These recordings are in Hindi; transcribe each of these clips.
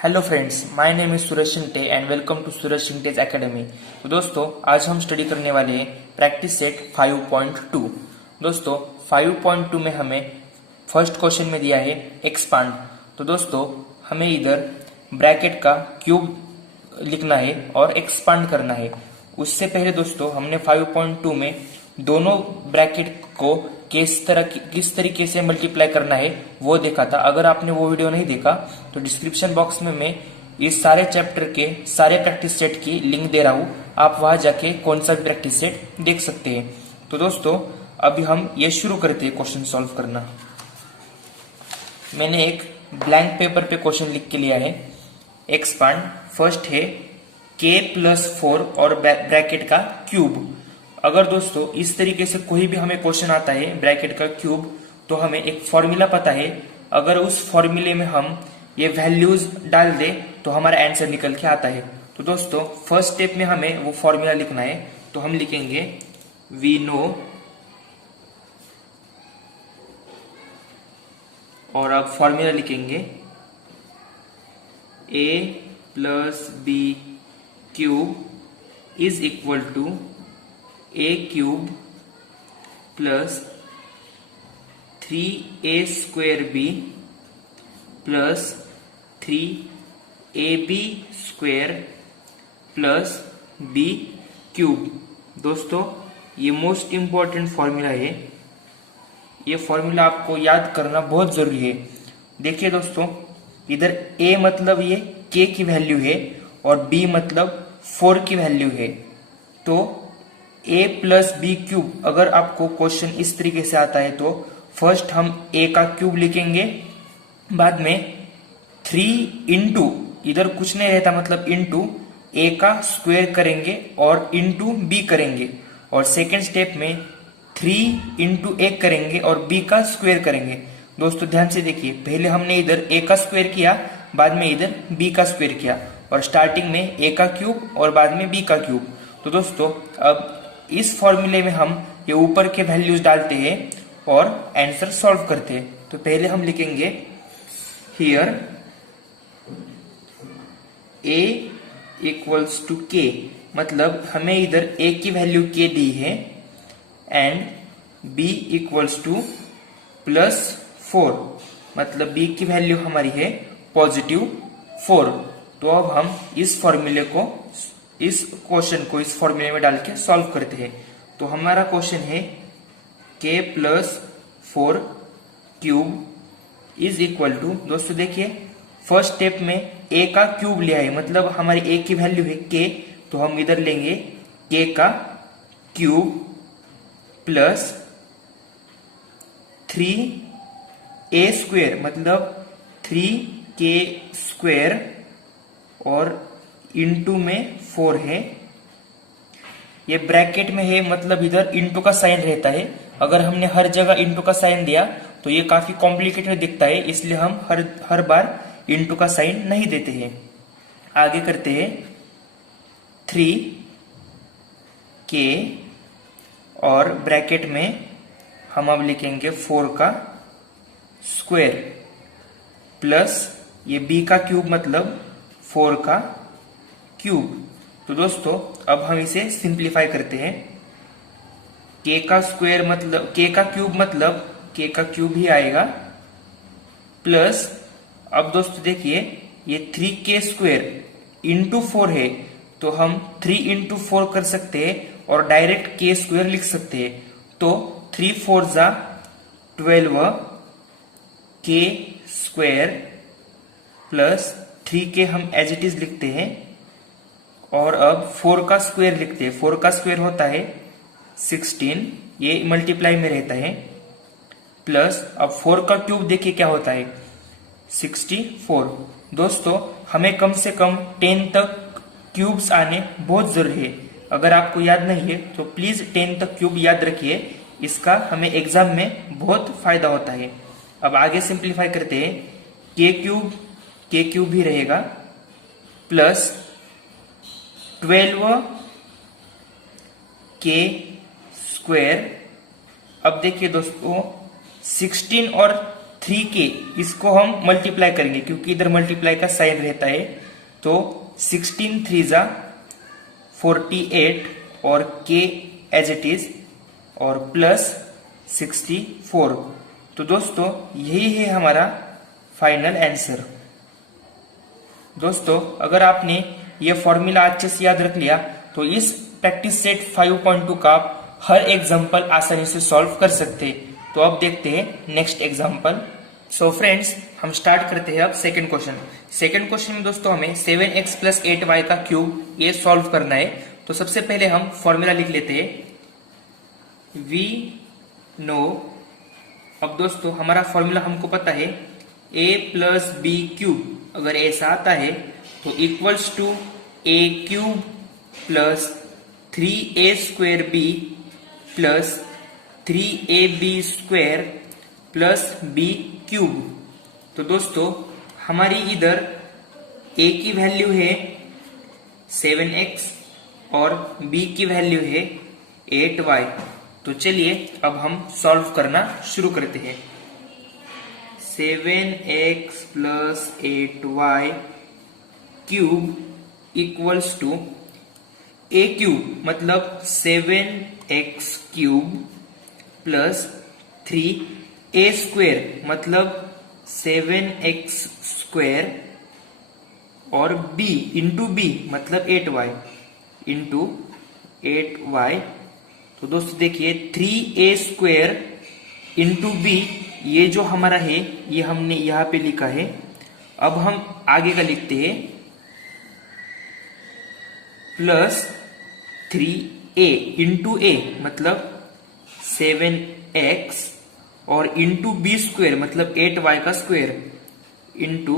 Hello friends, my name is Suraj Shingte and welcome to Suraj Shingte's academy. तो दोस्तों, आज हम स्टडी करने वाले हैं प्रैक्टिस सेट 5.2। दोस्तों, 5.2 में हमें फर्स्ट क्वेश्चन में दिया है एक्सपांड। तो दोस्तों, हमें इधर ब्रैकेट का क्यूब लिखना है और एक्सपांड करना है। उससे पहले दोस्तों, हमने 5.2 में दोनों ब्रैकेट को किस तरीके से मल्टीप्लाई करना है वो देखा था। अगर आपने वो वीडियो नहीं देखा तो डिस्क्रिप्शन बॉक्स में मैं इस सारे चैप्टर के सारे प्रैक्टिस सेट की लिंक दे रहा हूं, आप वहां जाके कौन सा भी प्रैक्टिस सेट देख सकते हैं। तो दोस्तों, अभी हम ये शुरू करते हैं क्वेश्चन सॉल्व करना। मैंने एक ब्लैंक पेपर पे क्वेश्चन लिख के लिया है। एक्सपांड फर्स्ट है k+4 और ब्रैकेट का क्यूब। अगर दोस्तों इस तरीके से कोई भी हमें क्वेश्चन आता है ब्रैकेट का क्यूब, तो हमें एक फॉर्मूला पता है। अगर उस फॉर्मूले में हम ये वैल्यूज डाल दे तो हमारा आंसर निकल के आता है। तो दोस्तों, फर्स्ट स्टेप में हमें वो फॉर्मूला लिखना है। तो हम लिखेंगे वी नो, और अब फॉर्मूला लिखेंगे a+b³ is equal to a³ plus 3a² plus 3ab² plus b³ दोस्तों, ये मोस्ट इंपॉर्टेंट फॉर्मूला है। ये फॉर्मूला आपको याद करना बहुत जरूरी है। देखिए दोस्तों, इधर a मतलब ये k की वैल्यू है और b मतलब 4 की वैल्यू है। तो a+b³, अगर आपको क्वेश्चन इस तरीके से आता है तो फर्स्ट हम a का क्यूब लिखेंगे, बाद में 3 इंटू, इधर कुछ नहीं रहता मतलब इंटू a का स्क्वायर करेंगे और इंटू b करेंगे, और सेकेंड स्टेप में 3 इंटू a करेंगे और b का स्क्वायर करेंगे। दोस्तों ध्यान से देखिए, पहले हमने इधर a का स्क्वायर किया, बाद में इधर b का स्क्वायर किया, और स्टार्टिंग में a का क्यूब और बाद में b का क्यूब। तो दोस्तों, अब इस फॉर्मूले में हम ये ऊपर के वैल्यूज डालते हैं और आंसर सॉल्व करते हैं। तो पहले हम लिखेंगे here a equals to k, मतलब हमें इधर a की वैल्यू k दी है, एंड b इक्वल्स टू +4, मतलब b की वैल्यू हमारी है +4। तो अब हम इस फॉर्मूले को, इस क्वेश्चन को इस फॉर्मूले में डाल के सॉल्व करते हैं। तो हमारा क्वेश्चन है k+4³ इज इक्वल टू, दोस्तों देखिए फर्स्ट स्टेप में a का क्यूब लिया है, मतलब हमारी a की वैल्यू है k, तो हम इधर लेंगे k का क्यूब प्लस 3a², मतलब 3k² और इंटू में 4 है। ये ब्रैकेट में है, मतलब इधर इंटू का साइन रहता है। अगर हमने हर जगह इंटू का साइन दिया तो ये काफी कॉम्प्लिकेटेड दिखता है, इसलिए हम हर बार इंटू का साइन नहीं देते हैं। आगे करते हैं 3k, और ब्रैकेट में हम अब लिखेंगे 4 का स्क्वायर प्लस ये b का क्यूब, मतलब 4 का क्यूब। तो दोस्तों, अब हम इसे सिंप्लीफाई करते हैं। k का स्क्वायर मतलब k का क्यूब, मतलब k का क्यूब ही आएगा, प्लस अब दोस्तों देखिए ये 3k² इंटू 4 है, तो हम 3 इंटू 4 कर सकते हैं और डायरेक्ट k² लिख सकते हैं। तो 3 4 जा 12 k² प्लस 3k हम एज इट इज लिखते हैं, और अब 4 का स्क्वायर लिखते हैं। 4 का स्क्वायर होता है 16, ये मल्टीप्लाई में रहता है, प्लस अब 4 का क्यूब देखिए क्या होता है 64। दोस्तों, हमें कम से कम 10 तक क्यूब्स आने बहुत जरूरी है। अगर आपको याद नहीं है तो प्लीज 10 तक क्यूब याद रखिए, इसका हमें एग्जाम में बहुत फायदा होता है। अब आगे सिंप्लीफाई करते हैं, k³ ही रहेगा, प्लस 12k²। अब देखिए दोस्तों, 16 और 3k, इसको हम मल्टीप्लाई करेंगे क्योंकि इधर मल्टीप्लाई का साइन रहता है। तो 16 3 जा 48 और k एज इट इज और प्लस 64। तो दोस्तों यही है हमारा फाइनल आंसर। दोस्तों अगर आपने ये फॉर्मूला अच्छे से याद रख लिया तो इस प्रैक्टिस सेट 5.2 का आप हर एग्जाम्पल आसानी से सॉल्व कर सकते हैं। तो अब देखते हैं नेक्स्ट एग्जाम्पल। सो फ्रेंड्स हम स्टार्ट करते हैं अब सेकंड क्वेश्चन। सेकंड क्वेश्चन में दोस्तों हमें 7x प्लस 8y का क्यूब ये सॉल्व करना है। तो सबसे पहले हम फॉर्मूला लिख लेते हैं वी नो। अब दोस्तों हमारा फॉर्मूला हमको पता है a प्लस बी क्यूब, अगर ऐसा आता है तो equals to a cube plus 3a square B plus 3ab square plus b cube. तो दोस्तों हमारी इधर a की वैल्यू है 7x और b की वैल्यू है 8y। तो चलिए अब हम सॉल्व करना शुरू करते हैं। 7x plus 8y cube equals to a cube मतलब 7x cube plus 3a square मतलब 7x स्क्वेयर और b इंटू b मतलब 8y इंटू 8y। तो दोस्तों देखिए 3a स्क्वेयर इंटू b, ये जो हमारा है ये हमने यहां पे लिखा है। अब हम आगे का लिखते हैं प्लस 3a इंटू a मतलब 7x और इंटू बी स्क्वेयर मतलब 8y का square into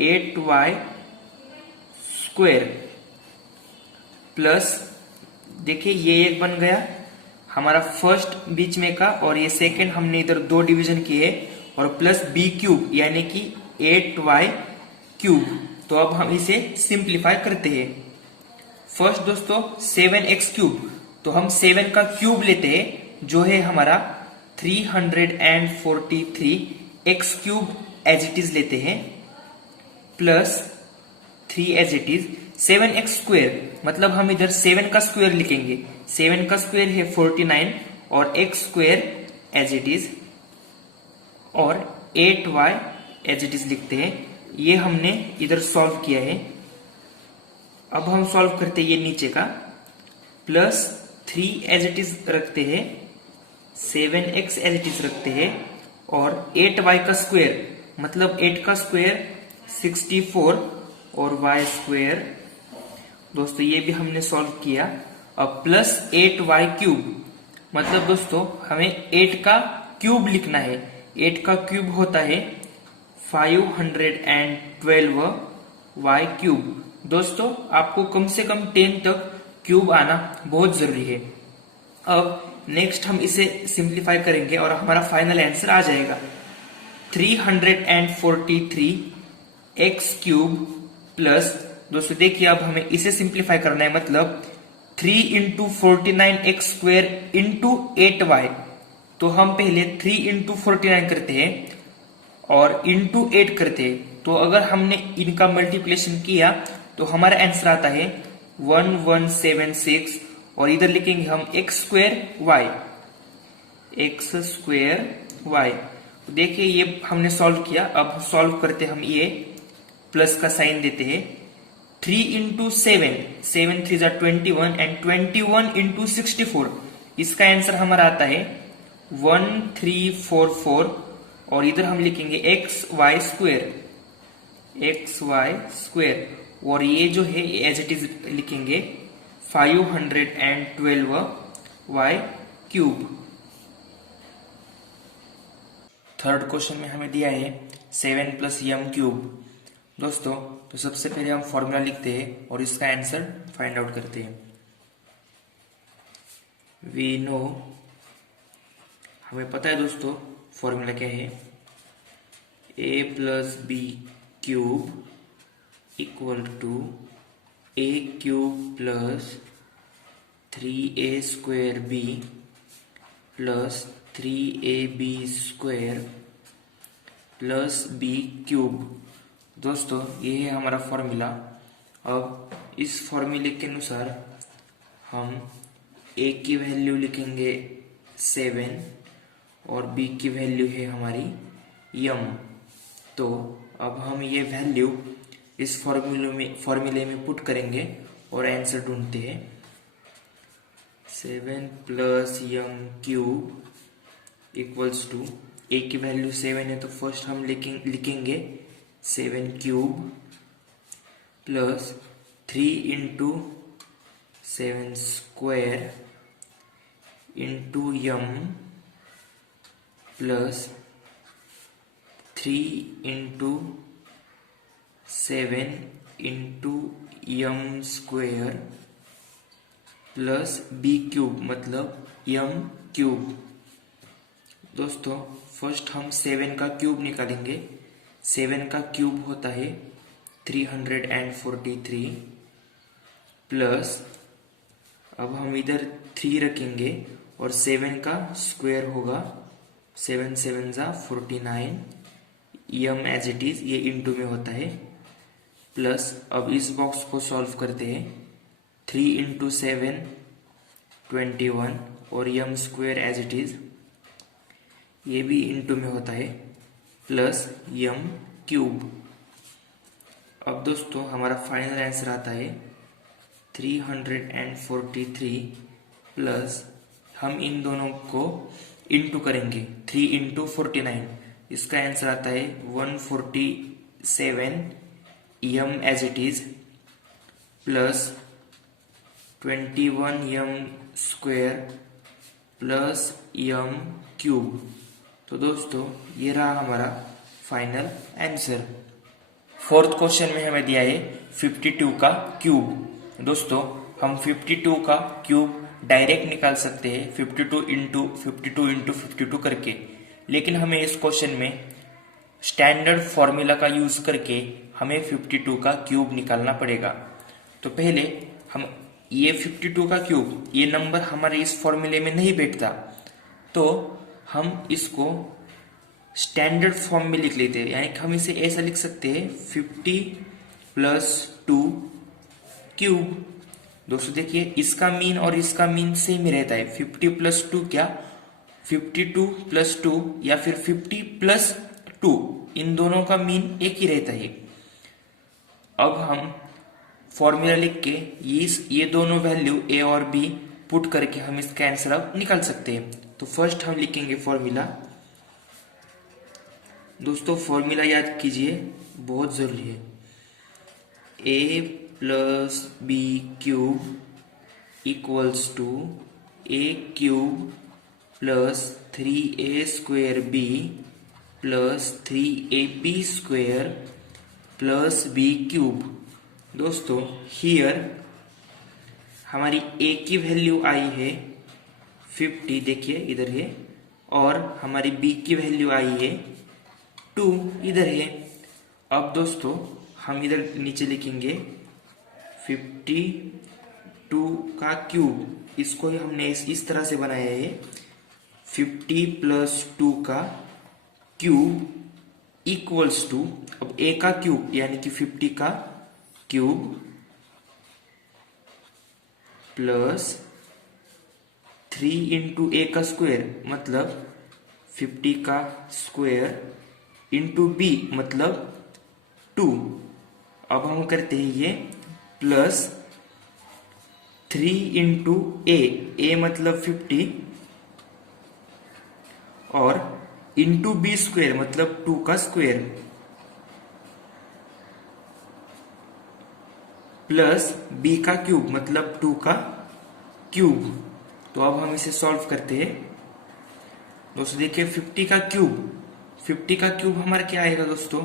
8y square plus देखिए ये एक बन गया हमारा फर्स्ट बीच में का और ये सेकंड हमने इधर दो डिवीजन किए और प्लस बी क्यूब यानी कि 8y क्यूब। तो अब हम इसे सिंप्लीफाई करते हैं। फर्स्ट दोस्तों 7x क्यूब, तो हम 7 का क्यूब लेते हैं जो है हमारा 343 x cube as it is लेते हैं plus 3 as it is 7x square मतलब हम इधर 7 का स्क्वेयर लिखेंगे। 7 का स्क्वेयर है 49 और x square as it is और 8y एज इट इज लिखते हैं। ये हमने इधर सॉल्व किया है। अब हम सॉल्व करते हैं ये नीचे का प्लस 3 एज इट इज रखते हैं, 7x एज इट इज रखते हैं और 8y का स्क्वेयर मतलब 8 का स्क्वेयर 64 और y स्क्वेयर। दोस्तों ये भी हमने सॉल्व किया। अब प्लस 8y क्यूब मतलब दोस्तों हमें 8 का क्यूब लिखना है। 8 का क्यूब होता है 512y क्यूब। दोस्तों आपको कम से कम 10 तक क्यूब आना बहुत जरूरी है। अब नेक्स्ट हम इसे सिंप्लीफाई करेंगे और हमारा फाइनल आंसर आ जाएगा 343 x क्यूब प्लस दोस्तों देखिए अब हमें इसे सिंप्लीफाई करना है मतलब 3 into 49 x square into 8y। तो हम पहले 3 इंटू 49 करते हैं और इंटू 8 करते हैं। तो अगर हमने इनका मल्टीप्लिकेशन किया तो हमारा आंसर आता है 1176 और इधर लिखेंगे हम एक्स स्क्वेयर वाई। तो देखिए ये हमने सॉल्व किया। अब सॉल्व करते हम ये प्लस का साइन देते हैं 3 इंटू 7 3 जा 21 एंड 21 इंटू 64। इसका आंसर हमारा आता है 1344 और इधर हम लिखेंगे एक्स वाई स्क्वेयर और ये जो है एज इट इज लिखेंगे 512y क्यूब। थर्ड क्वेश्चन में हमें दिया है 7 प्लस m क्यूब। दोस्तों तो सबसे पहले हम फॉर्मूला लिखते हैं और इसका आंसर फाइंड आउट करते हैं। वी नो, हमें पता है दोस्तों फॉर्मूला क्या है, a plus B cube equal to a cube plus 3a square B plus 3ab square plus B cube. दोस्तों ये है हमारा फॉर्मूला। अब इस फॉर्मूले के अनुसार हम ए की वैल्यू लिखेंगे 7 और बी की वैल्यू है हमारी यम। तो अब हम ये वैल्यू इस फॉर्मूले में पुट करेंगे और आंसर ढूंढते हैं। 7 plus m cube equals to, A की वैल्यू 7 है तो फर्स्ट हम लिखेंगे 7 cube plus 3 into 7 square into m plus 3 into 7 into m square plus B cube मतलब यम क्यूब। दोस्तों फर्स्ट हम 7 का क्यूब निकालेंगे। 7 का क्यूब होता है 343 प्लस, अब हम इधर 3 रखेंगे और 7 का स्क्वायर होगा 7 7 जा 49, यम एज इट इज, ये इंटू में होता है प्लस। अब इस बॉक्स को सॉल्व करते हैं। 3 इंटू 7 21 और यम स्क्वायर एज इट इज, ये भी इंटू में होता है प्लस यम क्यूब। अब दोस्तों हमारा फाइनल आंसर आता है 343 प्लस, हम इन दोनों को इंटू करेंगे 3 इंटू 49, इसका आंसर आता है 147 m as it is plus 21 m square plus m cube. तो दोस्तों ये रहा हमारा फाइनल आंसर। फोर्थ क्वेश्चन में हमें दिया है 52 का क्यूब। दोस्तों हम 52 का क्यूब डायरेक्ट निकाल सकते हैं 52 इंटू 52 करके, लेकिन हमें इस क्वेश्चन में स्टैंडर्ड फॉर्मूला का यूज करके हमें 52 का क्यूब निकालना पड़ेगा। तो पहले हम ये 52 का क्यूब, ये नंबर हमारे इस फॉर्मूले में नहीं बैठता, तो हम इसको स्टैंडर्ड फॉर्म में लिख लेते हैं। यानी कि हम इसे ऐसा लिख सकते हैं 50 प्लस 2 क्यूब। दोस्तों देखिए इसका मीन और इसका मीन सेम ही रहता है। 50 प्लस 2 क्या, 52 प्लस 2 या फिर 50 प्लस 2, इन दोनों का मीन एक ही रहता है। अब हम फॉर्मूला लिख के ये दोनों वैल्यू ए और बी पुट करके हम इसका आंसर अब निकाल सकते हैं। तो फर्स्ट हम लिखेंगे फॉर्मूला। दोस्तों फॉर्मूला याद कीजिए, बहुत जरूरी है। A plus B cube equals to A cube plus 3a square B plus 3ab square plus B cube. दोस्तों हियर हमारी a की वैल्यू आई है 50, देखिए इधर है, और हमारी b की वैल्यू आई है 2, इधर है। अब दोस्तों हम इधर नीचे लिखेंगे 52 का क्यूब, इसको हमने इस तरह से बनाया है 50 प्लस 2 का क्यूब इक्वल्स टू, अब a का क्यूब यानी कि 50 का क्यूब प्लस 3 इंटू a का स्क्वायर मतलब 50 का स्क्वायर इंटू b मतलब 2। अब हम करते हैं ये प्लस 3 इंटू a मतलब 50 और इंटू बी स्क्वायर मतलब 2 का स्क्वायर प्लस b का क्यूब मतलब 2 का क्यूब। तो अब हम इसे सॉल्व करते हैं। दोस्तों देखिए 50 का क्यूब हमारा क्या आएगा दोस्तों,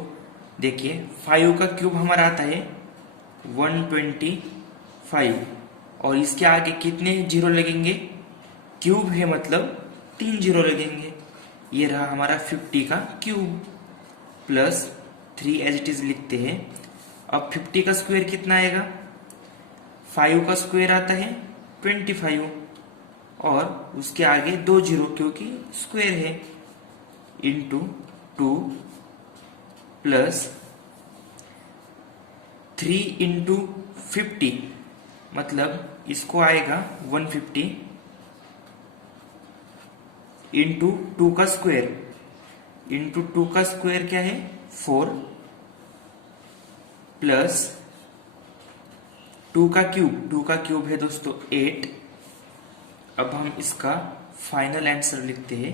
देखिए 5 का क्यूब हमारा आता है 125 और इसके आगे कितने जीरो लगेंगे, क्यूब है मतलब 3 जीरो लगेंगे। ये रहा हमारा 50 का cube plus 3 as it is लिखते हैं। अब 50 का स्क्वायर कितना आएगा, 5 का स्क्वायर आता है 25 और उसके आगे 2 जीरो क्योंकि स्क्वायर है, इंटू 2 प्लस 3 इंटू 50, मतलब इसको आएगा 150 इंटू 2 का स्क्वायर, इंटू 2 का स्क्वायर क्या है 4, प्लस 2 का क्यूब, 2 का क्यूब है दोस्तों 8। अब हम इसका फाइनल आंसर लिखते हैं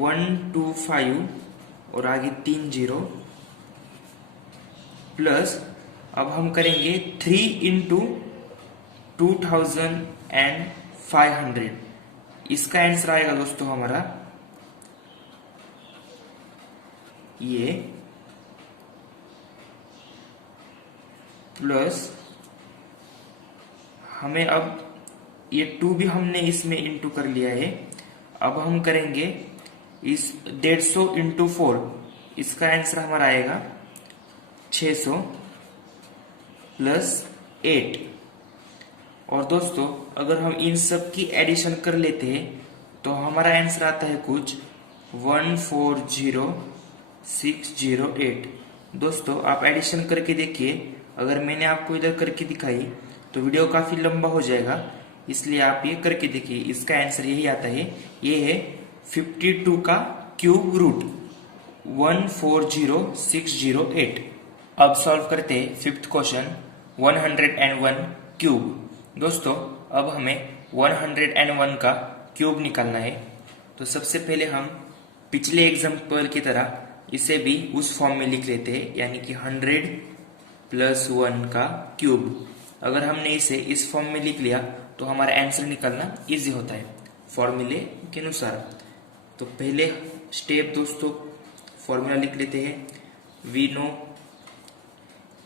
125 और आगे 3 जीरो, प्लस अब हम करेंगे 3 इंटू 2500, इसका आंसर आएगा दोस्तों हमारा ये, प्लस हमें अब ये 2 भी हमने इसमें इंटू कर लिया है। अब हम करेंगे इस 150 इंटू 4, इसका आंसर हमारा आएगा 600 प्लस 8। और दोस्तों अगर हम इन सब की एडिशन कर लेते हैं तो हमारा आंसर आता है कुछ 140608। दोस्तों आप एडिशन करके देखिए, अगर मैंने आपको इधर करके दिखाई तो वीडियो काफी लंबा हो जाएगा, इसलिए आप ये करके देखिए। इसका आंसर यही आता है, ये है 52 का क्यूब रूट 140608। अब सॉल्व करते हैं फिफ्थ क्वेश्चन 101 क्यूब। दोस्तों अब हमें 101 का क्यूब निकालना है। तो सबसे पहले हम पिछले एग्जाम्पल की तरह इसे भी उस फॉर्म में लिख लेते हैं, यानी कि 100 प्लस 1 का क्यूब। अगर हमने इसे इस फॉर्म में लिख लिया तो हमारा आंसर निकालना इजी होता है फॉर्मूले के अनुसार। तो पहले स्टेप दोस्तों फॉर्मूला लिख लेते हैं। We know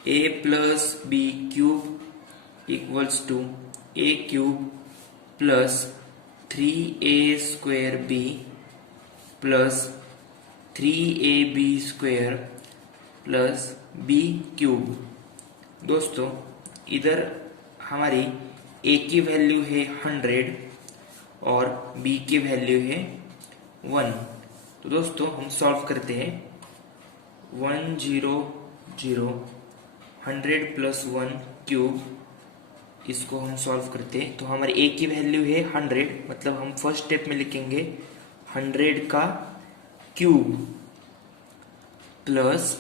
a plus B cube equals to a cube plus 3a square b plus 3ab square plus b cube. दोस्तों इधर हमारी a की वैल्यू है 100 और b की वैल्यू है 1। तो दोस्तों हम सॉल्व करते हैं 100 100 प्लस 1 क्यूब, इसको हम सॉल्व करते हैं। तो हमारी a की वैल्यू है 100, मतलब हम फर्स्ट स्टेप में लिखेंगे 100 का क्यूब प्लस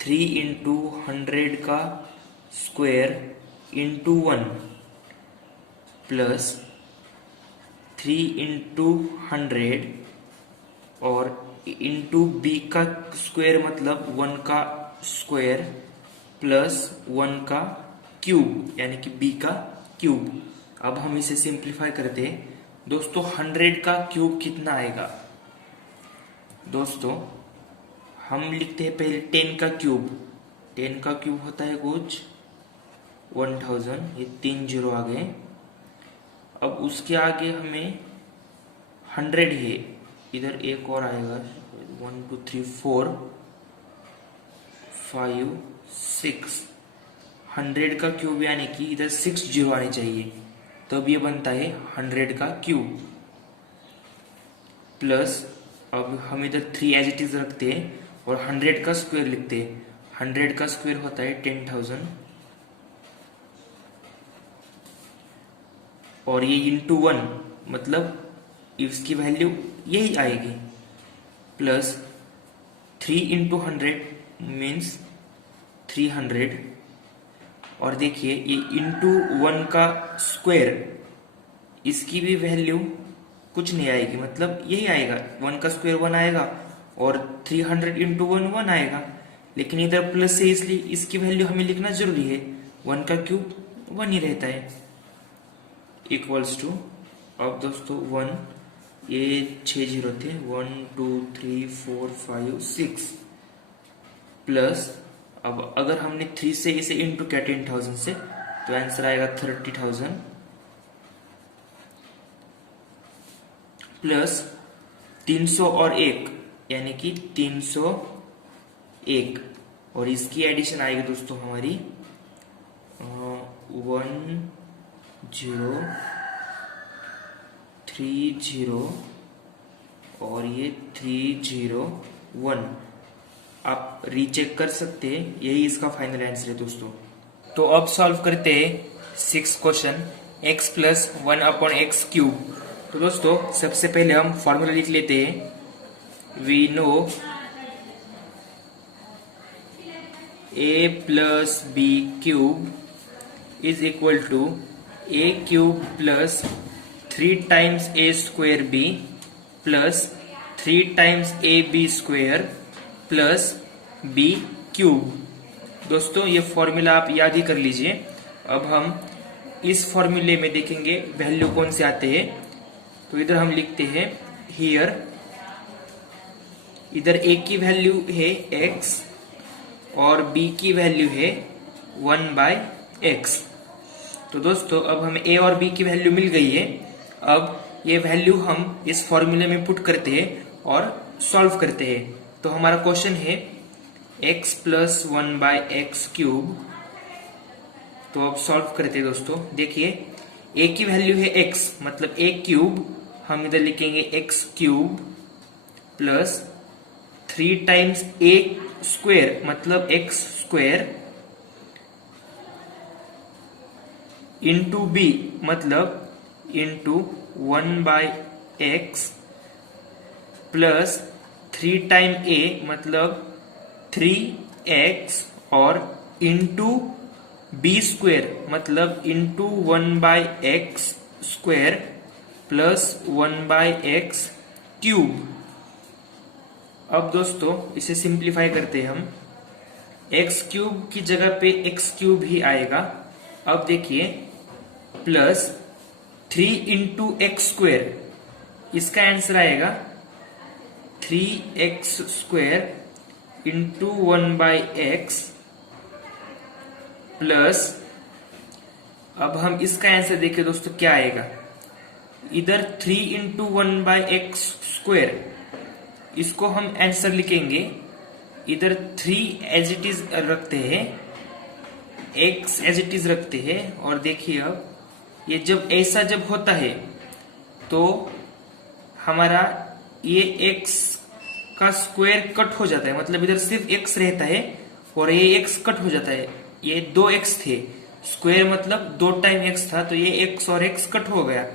3 इंटू 100 का स्क्वायर इंटू 1 प्लस 3 इंटू 100 और इंटू बी का स्क्वायर मतलब 1 का स्क्वायर प्लस 1 का क्यूब, यानी कि b का क्यूब। अब हम इसे सिंप्लीफाई करते हैं। दोस्तों 100 का क्यूब कितना आएगा? दोस्तों हम लिखते हैं पहले 10 का क्यूब। 10 का क्यूब होता है कुछ 1000, ये 3 जीरो आ गए। अब उसके आगे हमें 100 है, इधर एक और आएगा 1 2 3 4 5 6। 100 का क्यूब यानी कि इधर 6 जीरो आने चाहिए, तब ये बनता है 100 का क्यूब। प्लस अब हम इधर 3 एज इट इज रखते हैं और 100 का स्क्वायर लिखते हैं। 100 का स्क्वायर होता है 10,000 और ये इंटू 1, मतलब इसकी वैल्यू यही आएगी। प्लस 3 इंटू 100 मीन्स 300 और देखिए ये इंटू 1 का स्क्वायर, इसकी भी वैल्यू कुछ नहीं आएगी, मतलब यही आएगा। 1 का स्क्वायर 1 आएगा और 300 इंटू 1 1 आएगा, लेकिन इधर प्लस है इसलिए इसकी वैल्यू हमें लिखना जरूरी है। 1 का क्यूब 1 ही रहता है। इक्वल्स टू, अब दोस्तों 1, ये 6 जीरो थे, 1 2 3 4 5 6 प्लस अब अगर हमने 3 से इसे इंटू किया 10,000 से तो आंसर आएगा 30,000 प्लस 300 और 1 यानी कि 301 और इसकी एडिशन आएगी दोस्तों हमारी 1030 और ये 301। आप रीचेक कर सकते हैं, यही इसका फाइनल आंसर है दोस्तों। तो अब सॉल्व करते हैं 6 क्वेश्चन, x प्लस 1/x³ तो दोस्तों सबसे पहले हम फॉर्मूला लिख लेते हैं। We know a plus b³ is equal to a³ plus 3 times a² b plus 3 times ab² plus b³ दोस्तों ये फॉर्मूला आप याद ही कर लीजिए। अब हम इस फॉर्मूले में देखेंगे वैल्यू कौन से आते हैं। तो इधर हम लिखते हैं हियर, इधर a की वैल्यू है x और b की वैल्यू है 1/x। तो दोस्तों अब हमें a और b की वैल्यू मिल गई है। अब ये वैल्यू हम इस फॉर्मूले में पुट करते हैं और सॉल्व करते हैं। तो हमारा क्वेश्चन है x प्लस 1/x³। तो अब सॉल्व करते हैं दोस्तों। देखिए a की वैल्यू है x मतलब a³, हम इधर लिखेंगे x³ प्लस 3 टाइम्स a² मतलब x² इंटू b मतलब into 1/x plus 3 time a मतलब 3x और इंटू b² मतलब इंटू 1/x² प्लस 1/x³। अब दोस्तों इसे सिंप्लीफाई करते हैं हम, x³ की जगह पे x³ ही आएगा। अब देखिए प्लस 3 इंटू x², इसका आंसर आएगा 3x² इंटू 1/x प्लस, अब हम इसका आंसर देखिए दोस्तों क्या आएगा। इधर 3 इंटू 1/x², इसको हम आंसर लिखेंगे, इधर 3 एज इट इज रखते हैं, x एज इट इज रखते हैं। और देखिए अब ये जब ऐसा जब होता है तो हमारा ये x का स्क्वायर कट हो जाता है, मतलब इधर सिर्फ x रहता है और ये x कट हो जाता है। ये 2x थे, स्क्वायर मतलब 2 टाइम x था, तो ये x और x कट हो गया।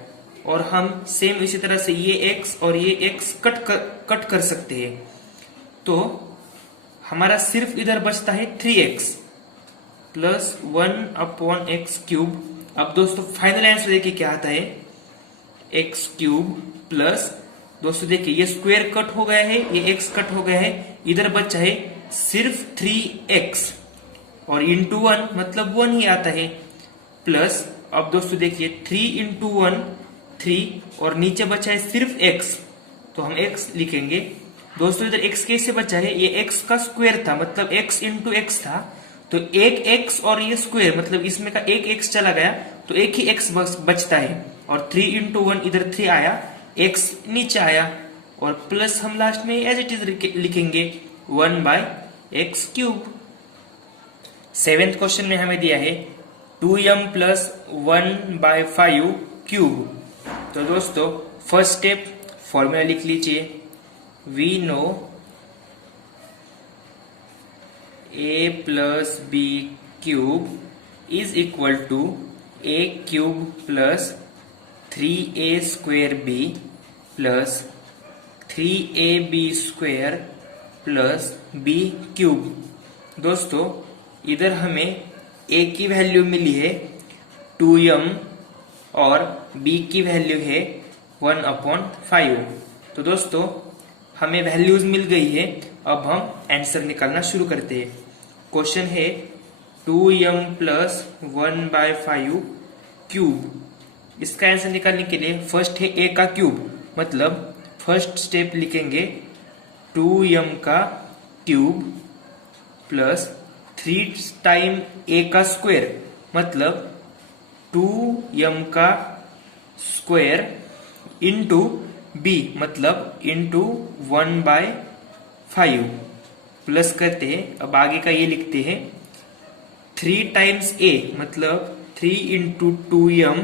और हम सेम इसी तरह से ये x और ये x कट कर सकते हैं। तो हमारा सिर्फ इधर बचता है 3x प्लस 1/x³। अब दोस्तों फाइनल आंसर देखिए क्या आता है, x³ प्लस, दोस्तों देखिए ये स्क्वायर कट हो गया है, ये x कट हो गया है, इधर बचा है सिर्फ 3x और इंटू 1 मतलब 1 ही आता है प्लस। अब दोस्तों देखिए 3 इंटू 1 3 और नीचे बचा है सिर्फ x, तो हम x लिखेंगे। दोस्तों इधर x कैसे बचा है, ये x का स्क्वायर था मतलब x इंटू x था, तो एक x और ये स्क्वायर मतलब इसमें का एक x चला गया तो एक ही x बचता है। और 3 इंटू 1 इधर 3 आया, x नीचे आया और प्लस हम लास्ट में एज इट इज लिखेंगे 1/x³। 7th क्वेश्चन में हमें दिया है 2m प्लस 1/5³। तो दोस्तों फर्स्ट स्टेप फॉर्मूला लिख लीजिए। We know a plus b³ is equal to a³ plus 3a² b plus 3ab² plus b³ दोस्तों इधर हमें a की वैल्यू मिली है 2m और b की वैल्यू है 1/5। तो दोस्तों हमें वैल्यूज मिल गई है, अब हम आंसर निकालना शुरू करते हैं। क्वेश्चन है 2m प्लस 1/5³। इसका आंसर निकालने के लिए फर्स्ट है a का क्यूब, मतलब फर्स्ट स्टेप लिखेंगे 2m का क्यूब प्लस 3 टाइम a का स्क्वायर मतलब 2m का स्क्वायर इंटू b मतलब इंटू 1/5 प्लस करते हैं। अब आगे का ये लिखते हैं 3 टाइम्स a मतलब 3 इंटू 2m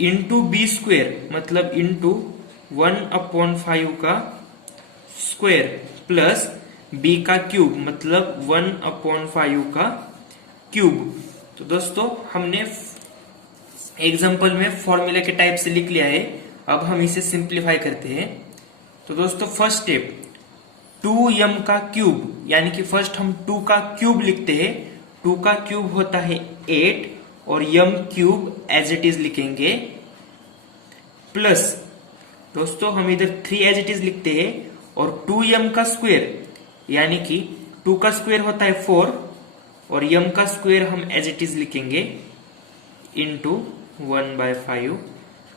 इंटू b² मतलब इंटू 1/5 का स्क्वायर प्लस b का क्यूब मतलब 1/5 का क्यूब। तो दोस्तों हमने एग्जाम्पल में फॉर्मूला के टाइप से लिख लिया है, अब हम इसे सिंप्लीफाई करते हैं। तो दोस्तों फर्स्ट स्टेप 2m का क्यूब, यानी कि फर्स्ट हम 2 का क्यूब लिखते हैं। 2 का क्यूब होता है 8 और m cube as it is लिखेंगे, प्लस दोस्तों हम इधर 3 एज इट इज लिखते हैं और 2m का स्क्वायर, यानी कि 2 का स्क्वायर होता है 4 और m का स्क्वायर हम एज इट इज लिखेंगे इंटू 1/5।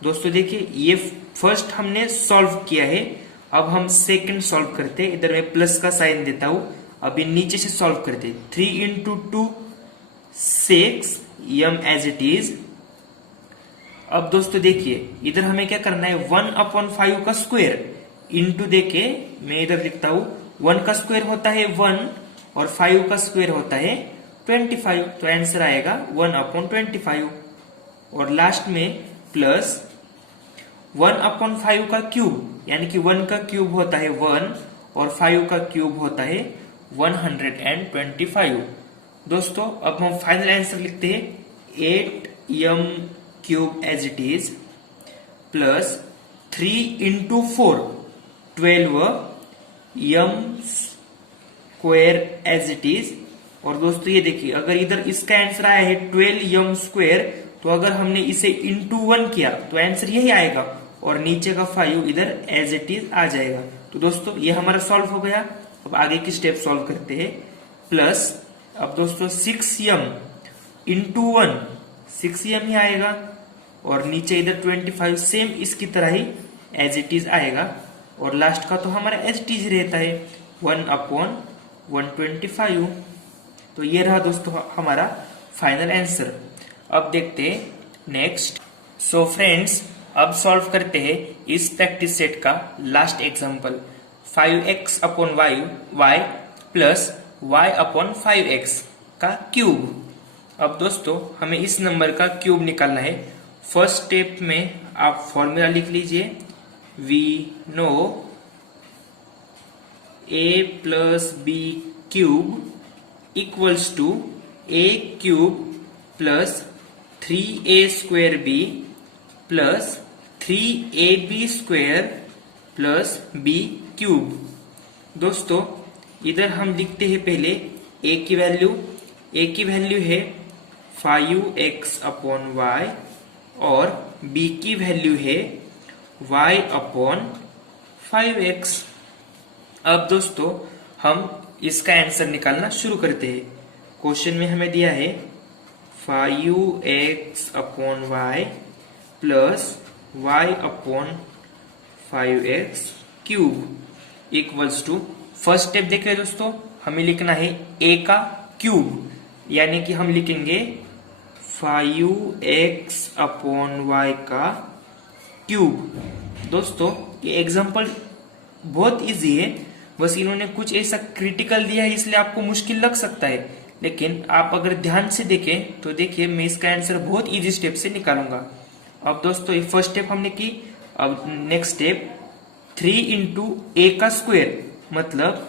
दोस्तों देखिए ये फर्स्ट हमने सॉल्व किया है, अब हम सेकंड सॉल्व करते हैं। इधर मैं प्लस का साइन देता हूं, अभी नीचे से सॉल्व करते हैं। 3 into 2 6 m as it is. अब दोस्तों देखिए इधर हमें क्या करना है, 1/5 का स्क्वायर इंटू देके मैं इधर लिखता हूं 1 का स्क्वायर होता है 1 और 5 का स्क्वायर होता है 25, तो आंसर आएगा 1/25। और लास्ट में प्लस 1/5 का क्यूब, यानी कि 1 का क्यूब होता है 1 और 5 का क्यूब होता है 125। दोस्तों अब हम फाइनल आंसर लिखते हैं 8m cube as it is plus 3 into 4 12m square as it is. और दोस्तों ये देखिए अगर इधर इसका आंसर आया है 12m स्क्वायर, तो अगर हमने इसे इंटू 1 किया तो आंसर यही आएगा और नीचे का 5 इधर एज इट इज आ जाएगा। तो दोस्तों ये हमारा सॉल्व हो गया। अब आगे की स्टेप सॉल्व करते हैं। प्लस अब दोस्तों 6m इंटू 1 6m ही आएगा और नीचे इधर 25 सेम इसकी तरह ही एज इट इज आएगा और लास्ट का तो हमारा एज इट इज रहता है 1/125। तो ये रहा दोस्तों हमारा फाइनल आंसर। अब देखते हैं नेक्स्ट। सो फ्रेंड्स अब सॉल्व करते हैं इस प्रैक्टिस सेट का last example 5x/y plus y/5x का क्यूब। अब दोस्तों हमें इस नंबर का क्यूब निकालना है। फर्स्ट स्टेप में आप फॉर्मूला लिख लीजिए, we know a plus b cube equals to a cube plus 3a square b plus 3ab square plus b cube. दोस्तों इधर हम लिखते हैं पहले a की वैल्यू है 5x/y और b की वैल्यू है y/5x। अब दोस्तों हम इसका आंसर निकालना शुरू करते हैं। क्वेश्चन में हमें दिया है 5x/y plus y/5x cube equals to, first step देखिए दोस्तों हमें लिखना है a का क्यूब, यानी कि हम लिखेंगे 5x/y का क्यूब। दोस्तों ये एग्जांपल बहुत इजी है, बस इन्होंने कुछ ऐसा क्रिटिकल दिया है इसलिए आपको मुश्किल लग सकता है, लेकिन आप अगर ध्यान से देखें तो देखिए मैं इसका आंसर बहुत इजी स्टेप से निकालूंगा। अब दोस्तों ये फर्स्ट स्टेप हमने की। अब नेक्स्ट स्टेप 3 इंटू a का स्क्वायर मतलब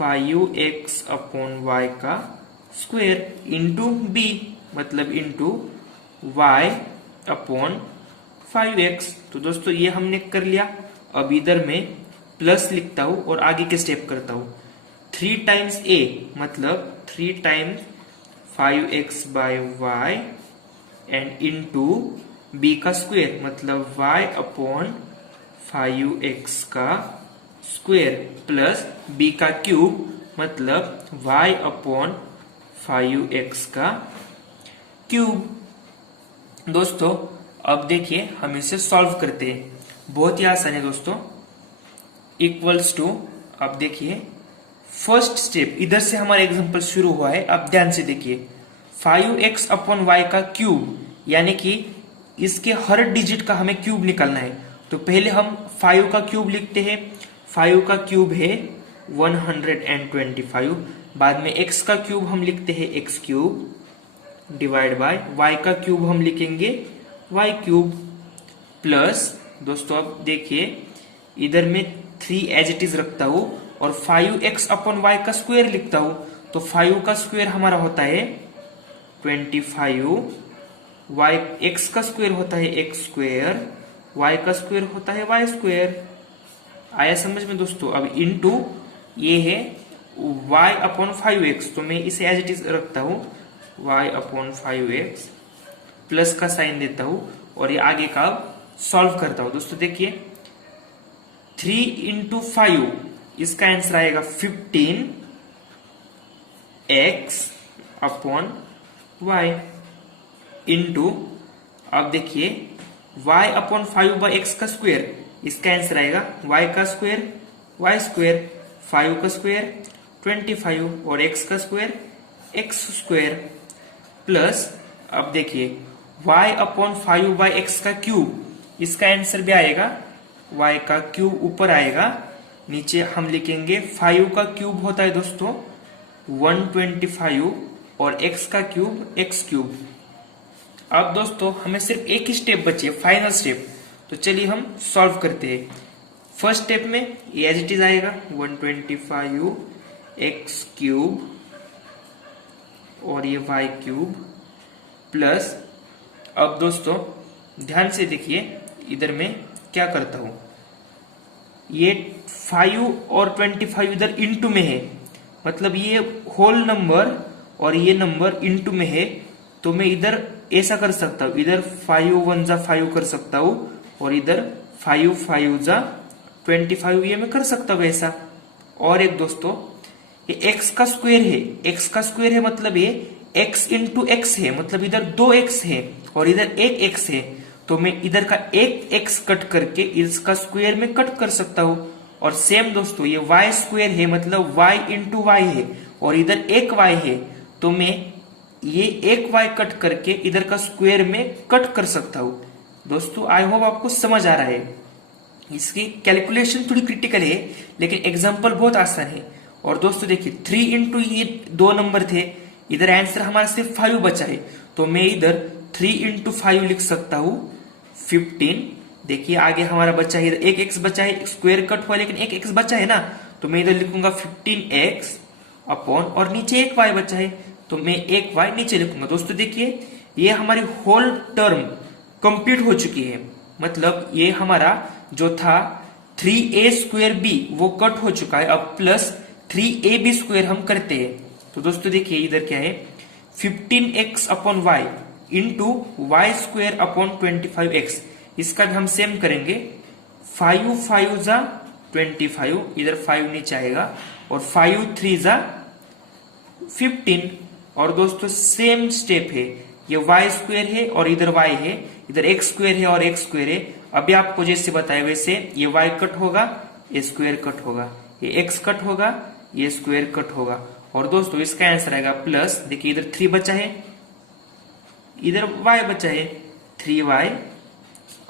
5x/y का स्क्वायर इंटू b मतलब इंटू y/5x। तो दोस्तों ये हमने कर लिया। अब इधर में प्लस लिखता हूं और आगे के स्टेप करता हूं। 3 टाइम्स a मतलब 3 times 5x/y and into b का स्क्वायर मतलब y/5x का स्क्वायर प्लस b का क्यूब मतलब y/5x का क्यूब। दोस्तों अब देखिए हम इसे सॉल्व करते हैं, बहुत ही आसान है दोस्तों। इक्वल्स टू, अब देखिए फर्स्ट स्टेप इधर से हमारा एग्जांपल शुरू हुआ है। अब ध्यान से देखिए 5x/y का क्यूब, यानी कि इसके हर डिजिट का हमें क्यूब निकालना है। तो पहले हम 5 का क्यूब लिखते हैं। 5 का क्यूब है 125। बाद में x का क्यूब हम लिखते हैं x cube divide by y का क्यूब हम लिखेंगे y क्यूब प्लस, दोस्तों अब देखिए इधर में 3 एज इट इज रखता हूं और 5x अपॉन वाई का स्क्वायर लिखता हूं, तो 5 का स्क्वायर हमारा होता है 25, वाई एक्स का स्क्वायर होता है एक्स स्क्वायर, वाई का स्क्वायर होता है वाई स्क्वायर। आया समझ में दोस्तों? अब इनटू ये है y अपॉन 5x, तो मैं इसे एज इट इज रखता हूं y अपॉन 5x, प्लस का साइन देता हूं और ये आगे का सॉल्व करता हूं। दोस्तों देखिए 3 इंटू 5, इसका आंसर आएगा 15x अपॉन y इंटू, अब देखिए y अपॉन 5 बाई एक्स का स्क्वायर, इसका आंसर आएगा y का स्क्वायर y स्क्वायर, 5 का स्क्वायर 25 और x का स्क्वायर x स्क्वायर, प्लस अब देखिए y अपॉन 5 बाई एक्स का क्यूब, इसका आंसर भी आएगा y का क्यूब ऊपर आएगा, नीचे हम लिखेंगे 5 का क्यूब होता है दोस्तों 125 और x का क्यूब x क्यूब। अब दोस्तों हमें सिर्फ एक ही स्टेप बची है, फाइनल स्टेप, तो चलिए हम सॉल्व करते हैं। फर्स्ट स्टेप में ये एज इट इज आएगा 125 x क्यूब और ये y क्यूब, प्लस अब दोस्तों ध्यान से देखिए इधर मैं क्या करता हूं, ये 5 और 25 इधर इनटू में है, मतलब ये होल नंबर और ये नंबर इनटू में है, तो मैं इधर ऐसा कर सकता हूं, इधर 5 1 जा 5 कर सकता हूं और इधर 5 5 जा 25 ये मैं कर सकता हूं ऐसा। और एक दोस्तों ये x का स्क्वायर है, x का स्क्वायर है मतलब ये x इंटू एक्स है, मतलब इधर 2x है और इधर 1x है, तो मैं इधर का 1x कट करके इसका स्क्वायर में कट कर सकता हूं। और सेम दोस्तों ये y स्क्वायर है मतलब y इंटू वाई है और इधर 1y है, तो मैं ये 1y कट करके इधर का स्क्वायर में कट कर सकता हूं। दोस्तों आई होप आपको समझ आ रहा है। इसकी कैलकुलेशन थोड़ी क्रिटिकल है लेकिन एग्जांपल बहुत आसान है। और दोस्तों देखिए 3 इंटू ये 2 नंबर थे, इधर आंसर हमारा सिर्फ 5 बचा है, तो मैं इधर 3 इंटू 5 लिख सकता हूं 15। देखिए आगे हमारा बचा है, इधर 1x बचा है, स्क्वायर कट हुआ लेकिन 1x बचा है ना, तो मैं इधर लिखूंगा 15x अपॉन और नीचे 1y बचा है, तो मैं 1y नीचे लिखूंगा। दोस्तों देखिए ये हमारी होल टर्म कंप्लीट हो चुकी है, मतलब ये हमारा जो था 3a स्क्वायर b वो कट हो चुका है, अब प्लस 3ab स्क्वायर हम करते हैं। तो दोस्तों देखिए इधर क्या है 15x upon y into y square upon 25x, इसका भी हम सेम करेंगे 5 5 जा 25, इधर 5 नीचे आएगा और 5 3 जा 15। और दोस्तों सेम स्टेप है, ये y स्क्वायर है और इधर y है, इधर x स्क्वायर है और x स्क्वायर है। अभी आपको जैसे बताया वैसे ये y कट होगा, ये स्क्वायर कट होगा, ये x कट होगा, ये स्क्वायर कट होगा। और दोस्तों इसका आंसर आएगा प्लस, देखिए इधर 3 बचा है, इधर y बचा है 3y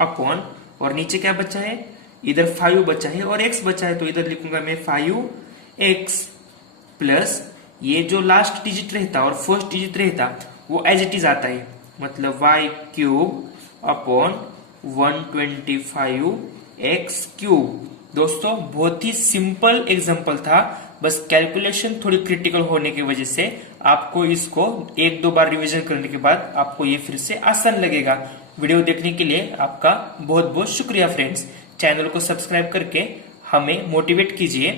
अपॉन और नीचे क्या बचा है, इधर 5 बचा है और x बचा है, तो इधर लिखूंगा मैं 5x प्लस ये जो लास्ट डिजिट रहता और फर्स्ट डिजिट रहता वो एज इट इज आता है, मतलब y cube upon 125x cube. दोस्तों बहुत ही सिंपल एग्जांपल था, बस कैलकुलेशन थोड़ी क्रिटिकल होने की वजह से आपको इसको 1-2 बार रिवीजन करने के बाद आपको ये फिर से आसान लगेगा। वीडियो देखने के लिए आपका बहुत बहुत शुक्रिया फ्रेंड्स। चैनल को सब्सक्राइब करके हमें मोटिवेट कीजिए।